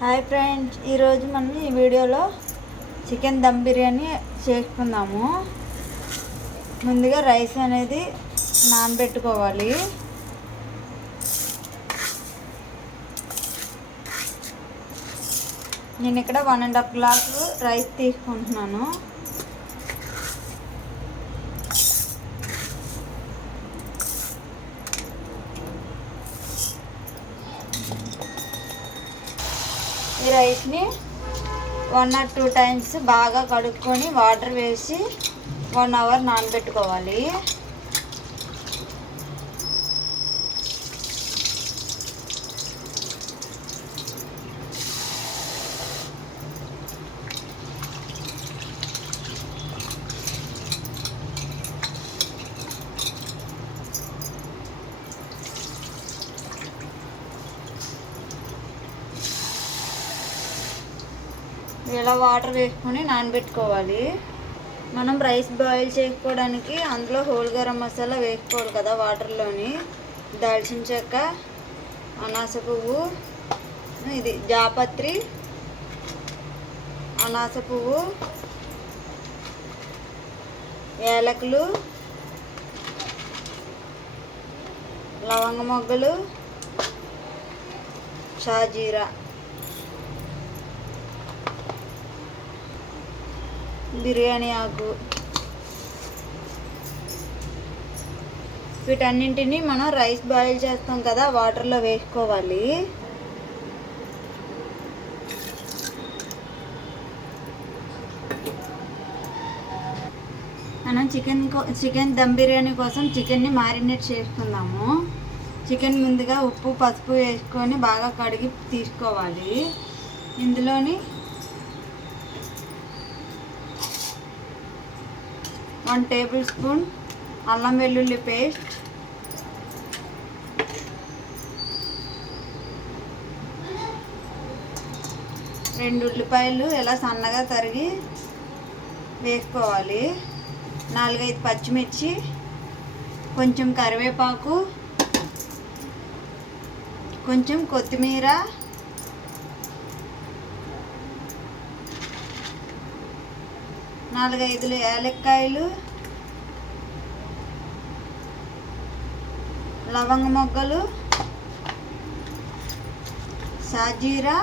Hi friends, ఈరోజు మనం ఈ వీడియోలో చికెన్ దమ్ బిర్యానీ చేసుకుందాము. ముందుగా రైస్ అనేది నానబెట్టుకోవాలి. నేను ఇక్కడ 1.5 గ్లాసు రైస్ తీసుకుంటున్నాను. ఈ రైస్ని 1 or 2 టైమ్స్ బాగా కడుక్కొని వాటర్ వేసి 1 అవర్ నానబెట్టుకోవాలి. ఇలా వాటర్ వేసుకొని నానబెట్టుకోవాలి. మనం రైస్ బాయిల్ చేసుకోవడానికి అందులో హోల్ గరం మసాలా వేసుకోవాలి కదా వాటర్లోని. దాల్చిన చెక్క, అనాస పువ్వు, ఇది జాపత్రి, అనాస పువ్వు, యాలకులు, లవంగ మొగ్గలు, షాజీరా, బిర్యానీ ఆకు, వీటన్నింటినీ మనం రైస్ బాయిల్ చేస్తాం కదా వాటర్లో వేసుకోవాలి. మనం చికెన్ దమ్ బిర్యానీ కోసం చికెన్ని మ్యారినేట్ చేసుకుందాము. చికెన్ ముందుగా ఉప్పు పసుపు వేసుకొని బాగా కడిగి తీసుకోవాలి. ఇందులోని 1 టేబుల్ స్పూన్ అల్లం వెల్లుల్లి పేస్ట్, 2 ఉల్లిపాయలు ఇలా సన్నగా తరిగి వేసుకోవాలి. 4-5 పచ్చిమిర్చి, కొంచెం కరివేపాకు, కొంచెం కొత్తిమీర, నాలుగైదు యాలక్కాయలు, లవంగ మొగ్గలు, షాజీరా,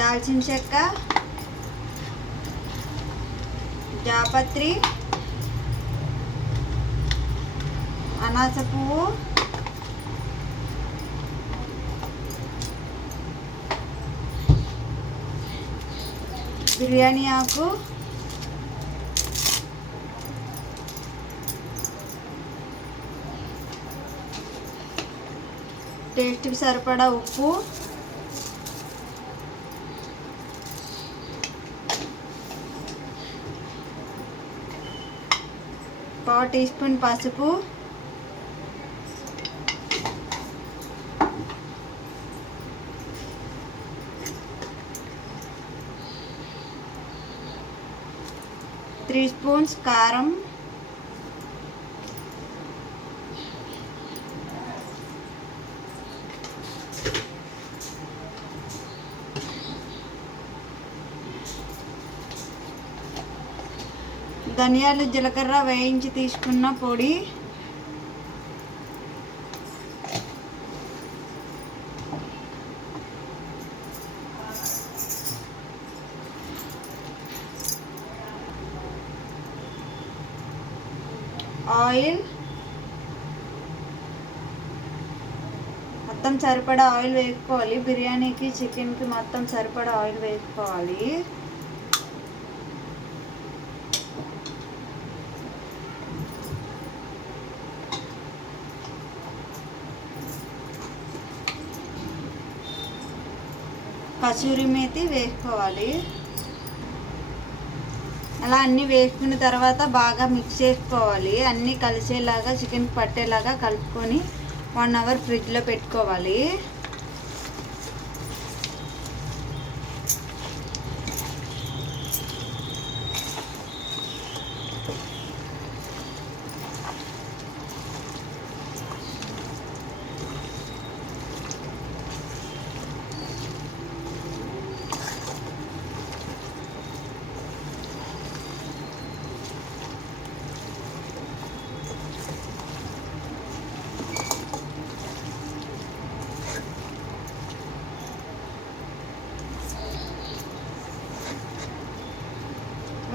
దాల్చిన చెక్క, జాపత్రి, అనాస పువ్వు, బిర్యానీ ఆకు, టేస్ట్కి సరిపడా ఉప్పు, పావు టీ స్పూన్ పసుపు, త్రీ స్పూన్స్ కారం, ధనియాలు జీలకర్ర వేయించి తీసుకున్న పొడి, ఆయిల్, మొత్తం సరిపడా ఆయిల్ వేసుకోవాలి. బిర్యానీకి చికెన్కి మొత్తం సరిపడా ఆయిల్ వేసుకోవాలి. కసూరి మేతి వేసుకోవాలి. అలా అన్నీ వేసుకున్న తర్వాత బాగా మిక్స్ చేసుకోవాలి. అన్నీ కలిసేలాగా చికెన్ పట్టేలాగా కలుపుకొని 1 అవర్ ఫ్రిడ్జ్లో పెట్టుకోవాలి.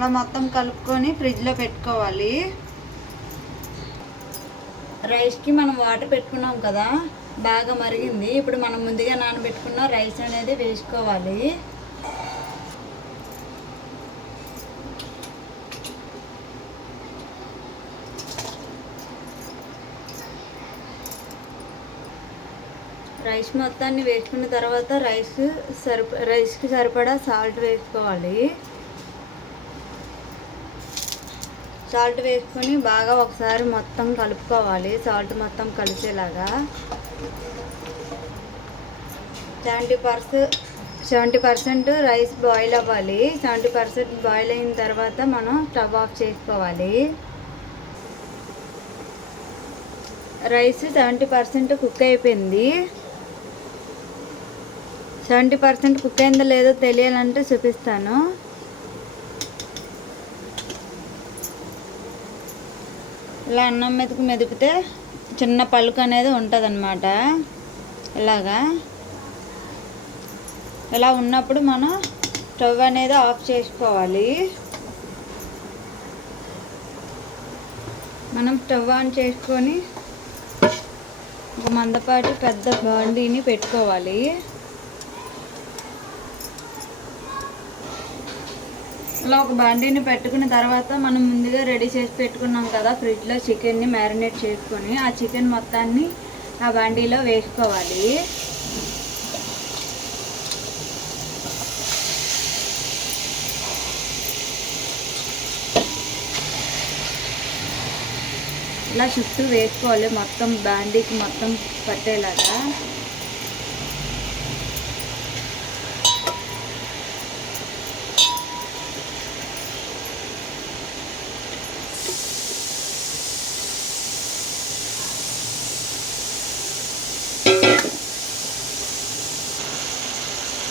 ఇలా మొత్తం కలుపుకొని ఫ్రిడ్జ్లో పెట్టుకోవాలి. రైస్కి మనం వాటర్ పెట్టుకున్నాం కదా, బాగా మరిగింది. ఇప్పుడు మనం ముందుగా నానబెట్టుకున్న రైస్ అనేది వేసుకోవాలి. రైస్ మొత్తాన్ని వేసుకున్న తర్వాత రైస్కి సరిపడా సాల్ట్ వేసుకోవాలి. సాల్ట్ వేసుకొని బాగా ఒకసారి మొత్తం కలుపుకోవాలి. సాల్ట్ మొత్తం కలిసేలాగా 70% రైస్ బాయిల్ అవ్వాలి. 70% బాయిల్ అయిన తర్వాత మనం స్టవ్ ఆఫ్ చేసుకోవాలి. రైస్ 70% కుక్ అయిపోయింది. 70% కుక్ అయిందో లేదో తెలియాలంటే చూపిస్తాను. ఇలా అన్నం మెతుకు మెదిపితే చిన్న పలుకు అనేది ఉంటుంది అన్నమాట. ఇలా ఉన్నప్పుడు మనం స్టవ్ అనేది ఆఫ్ చేసుకోవాలి. మనం స్టవ్ ఆన్ చేసుకొని ఒక మందపాటి పెద్ద బాండీని పెట్టుకోవాలి. ఇలా ఒక బాండీని పెట్టుకున్న తర్వాత మనం ముందుగా రెడీ చేసి పెట్టుకున్నాం కదా ఫ్రిడ్జ్లో చికెన్ని మ్యారినేట్ చేసుకొని, ఆ చికెన్ మొత్తాన్ని ఆ బాండీలో వేసుకోవాలి. ఇలా చుట్టూ వేసుకోవాలి, మొత్తం బాండీకి మొత్తం పట్టేలాగా.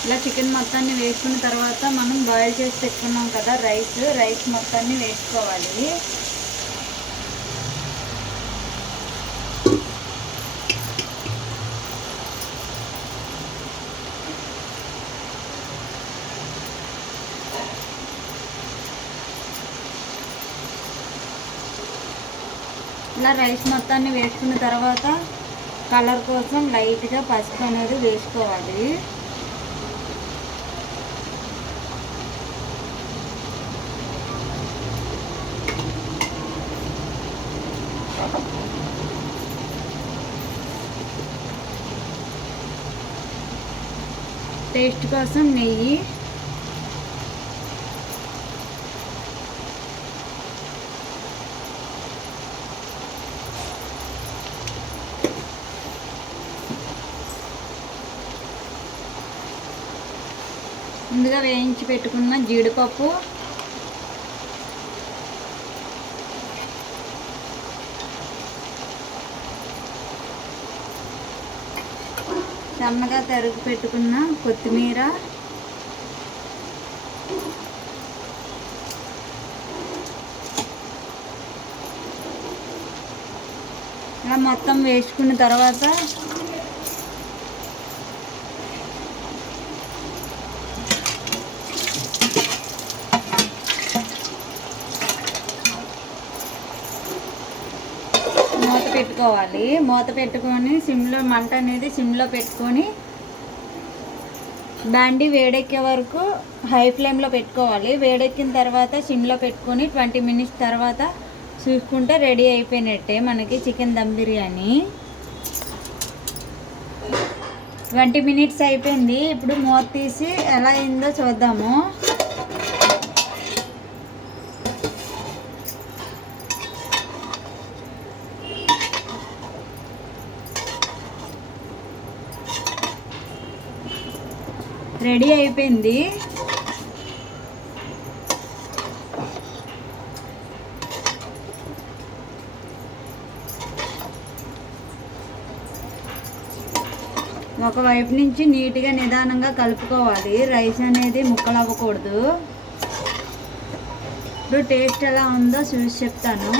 ఇలా చికెన్ మొత్తాన్ని వేసుకున్న తర్వాత మనం బాయిల్ చేసి పెట్టుకున్నాం కదా రైస్ మొత్తాన్ని వేసుకోవాలి. ఇలా రైస్ మొత్తాన్ని వేసుకున్న తర్వాత కలర్ కోసం లైట్గా పసుపు అనేది వేసుకోవాలి. టేస్ట్ కోసం నెయ్యి, ముందుగా వేయించి పెట్టుకున్న జీడిపప్పు, సన్నగా తరిగి పెట్టుకున్న కొత్తిమీర, ఇలా మొత్తం వేసుకున్న తర్వాత పెట్టుకోవాలి. మూత పెట్టుకొని మంట అనేది సిమ్లో పెట్టుకొని బాండీ వేడెక్కే వరకు హై ఫ్లేమ్లో పెట్టుకోవాలి. వేడెక్కిన తర్వాత సిమ్లో పెట్టుకొని 20 మినిట్స్ తర్వాత చూసుకుంటే రెడీ అయిపోయినట్టే మనకి చికెన్ దమ్ బిర్యానీ. 20 మినిట్స్ అయిపోయింది. ఇప్పుడు మూత తీసి ఎలా అయిందో చూద్దాము. రెడీ అయిపోయింది. ఒకవైపు నుంచి నీట్గా నిదానంగా కలుపుకోవాలి. రైస్ అనేది ముక్కలు అవ్వకూడదు. ఇప్పుడు టేస్ట్ ఎలా ఉందో చూసి చెప్తాను.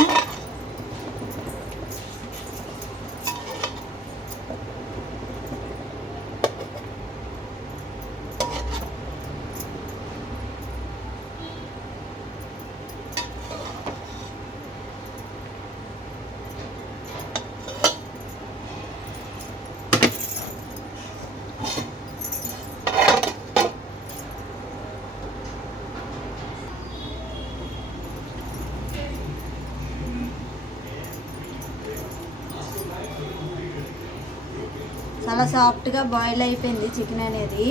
చాలా సాఫ్ట్గా బాయిల్ అయిపోయింది చికెన్ అనేది.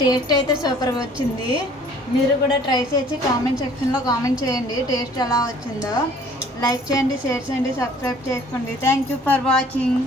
టేస్ట్ అయితే సూపర్గా వచ్చింది. మీరు కూడా ట్రై చేసి కామెంట్ సెక్షన్లో కామెంట్ చేయండి టేస్ట్ ఎలా వచ్చిందో. లైక్ చేయండి, షేర్ చేయండి, సబ్స్క్రైబ్ చేసుకోండి. Thank you for watching.